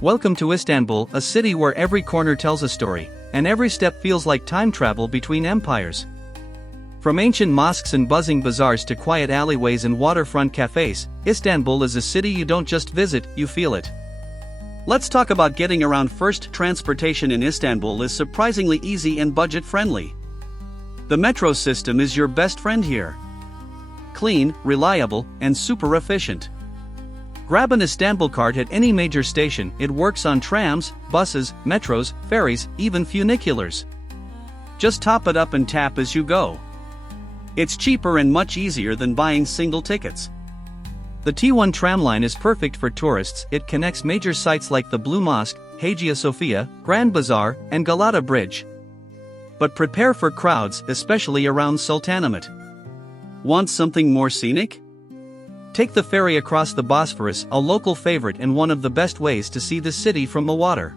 Welcome to Istanbul, a city where every corner tells a story, and every step feels like time travel between empires. From ancient mosques and buzzing bazaars to quiet alleyways and waterfront cafes, Istanbul is a city you don't just visit, you feel it. Let's talk about getting around first. Transportation in Istanbul is surprisingly easy and budget-friendly. The metro system is your best friend here. Clean, reliable, and super efficient. Grab an Istanbulkart at any major station. It works on trams, buses, metros, ferries, even funiculars. Just top it up and tap as you go. It's cheaper and much easier than buying single tickets. The T1 tramline is perfect for tourists. It connects major sites like the Blue Mosque, Hagia Sophia, Grand Bazaar, and Galata Bridge. But prepare for crowds, especially around Sultanahmet. Want something more scenic? Take the ferry across the Bosphorus, a local favorite and one of the best ways to see the city from the water.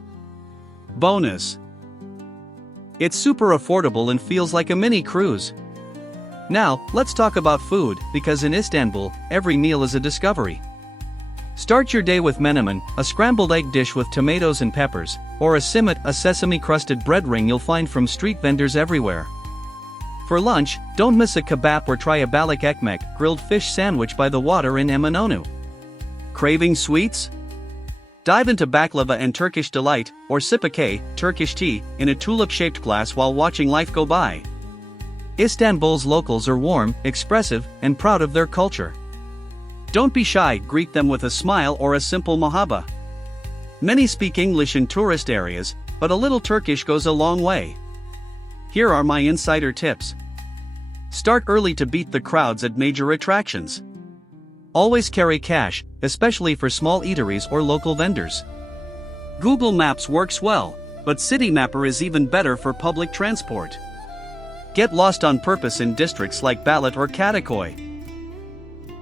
Bonus: it's super affordable and feels like a mini cruise. Now, let's talk about food, because in Istanbul, every meal is a discovery. Start your day with menemen, a scrambled egg dish with tomatoes and peppers, or a simit, a sesame-crusted bread ring you'll find from street vendors everywhere. For lunch, don't miss a kebab or try a balık ekmek, grilled fish sandwich by the water in Eminönü. Craving sweets? Dive into baklava and Turkish delight, or sip a Turkish tea, in a tulip-shaped glass while watching life go by. Istanbul's locals are warm, expressive, and proud of their culture. Don't be shy, greet them with a smile or a simple mahaba. Many speak English in tourist areas, but a little Turkish goes a long way. Here are my insider tips. Start early to beat the crowds at major attractions. Always carry cash, especially for small eateries or local vendors. Google Maps works well, but City Mapper is even better for public transport. Get lost on purpose in districts like Balat or Kadıköy.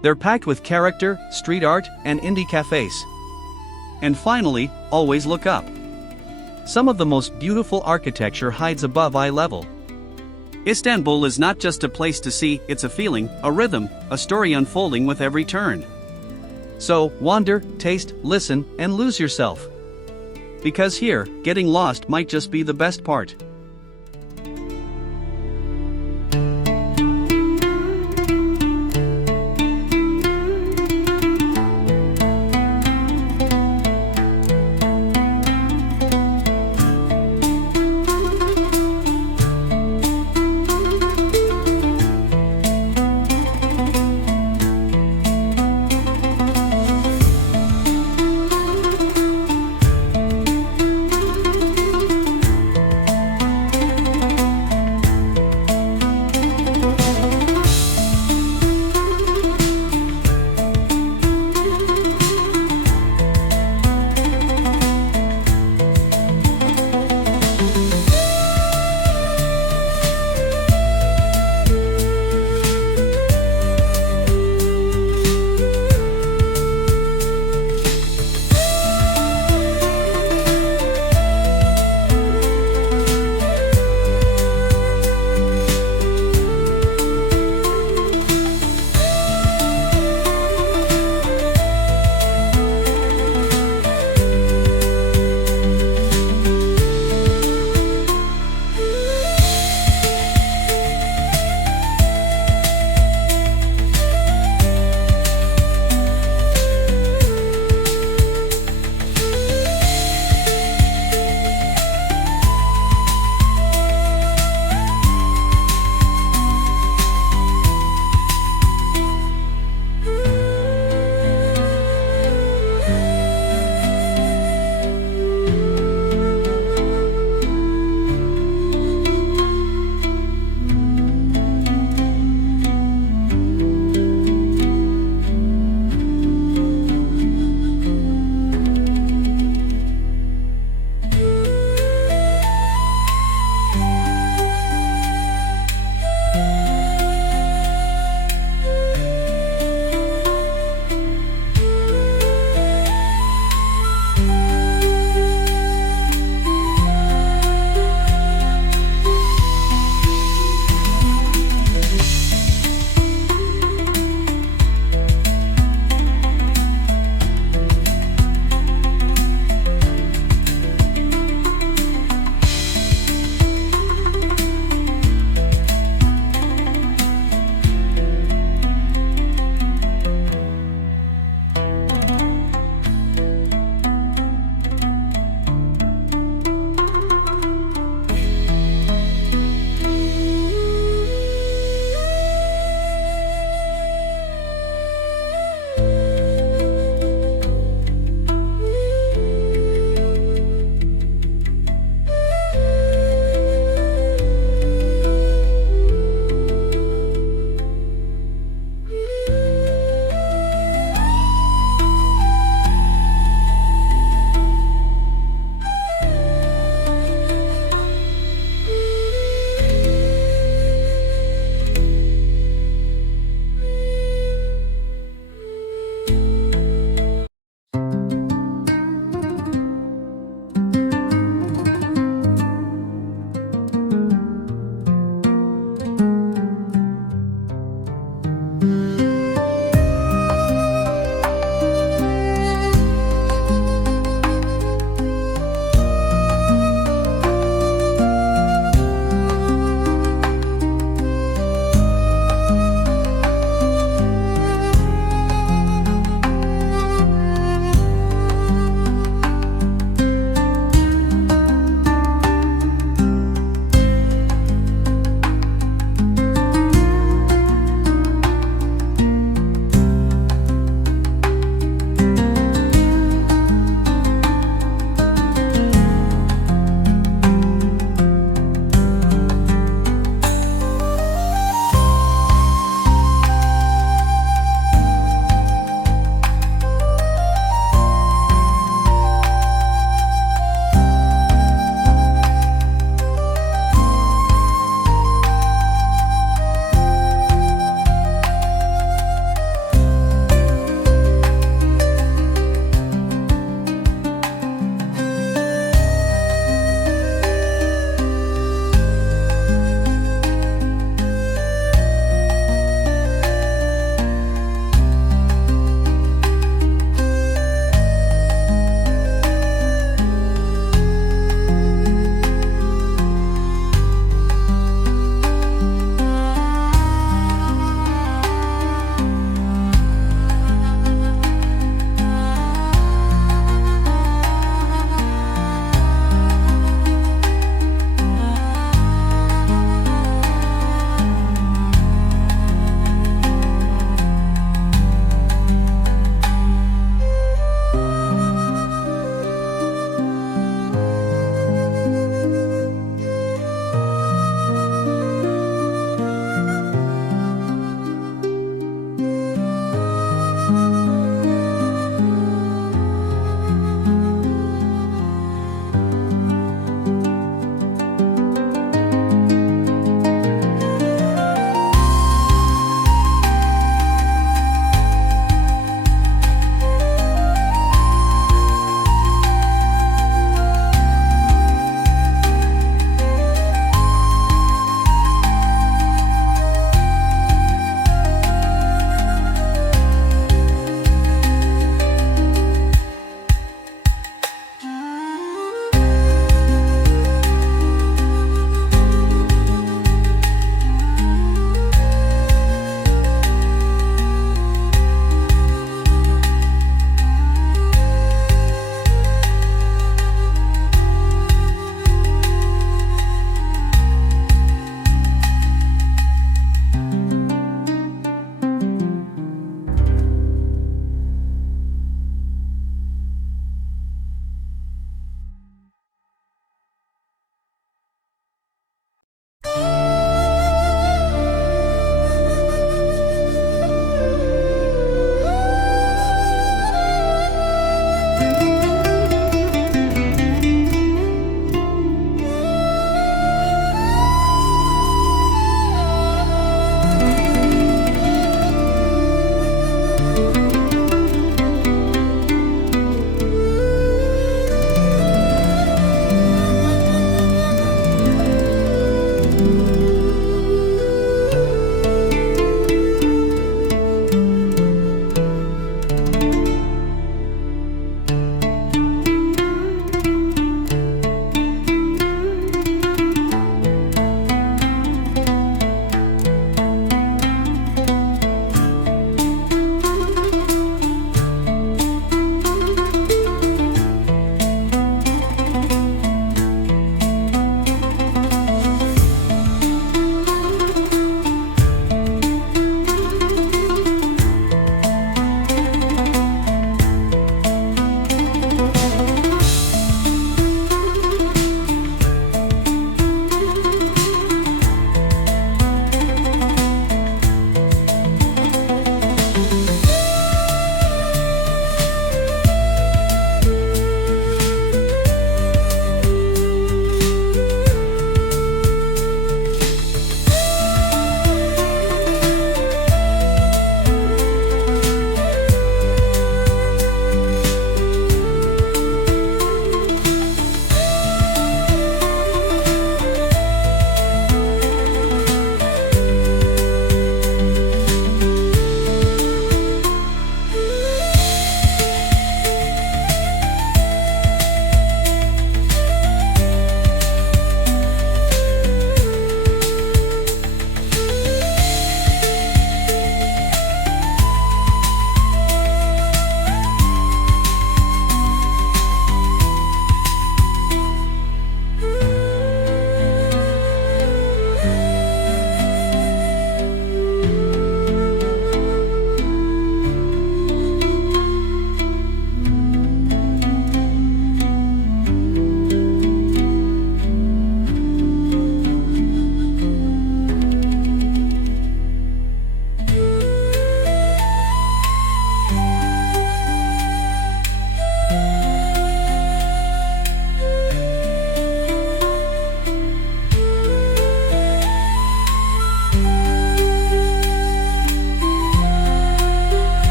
They're packed with character, street art, and indie cafes. And finally, always look up. Some of the most beautiful architecture hides above eye level. Istanbul is not just a place to see, it's a feeling, a rhythm, a story unfolding with every turn. So, wander, taste, listen, and lose yourself. Because here, getting lost might just be the best part.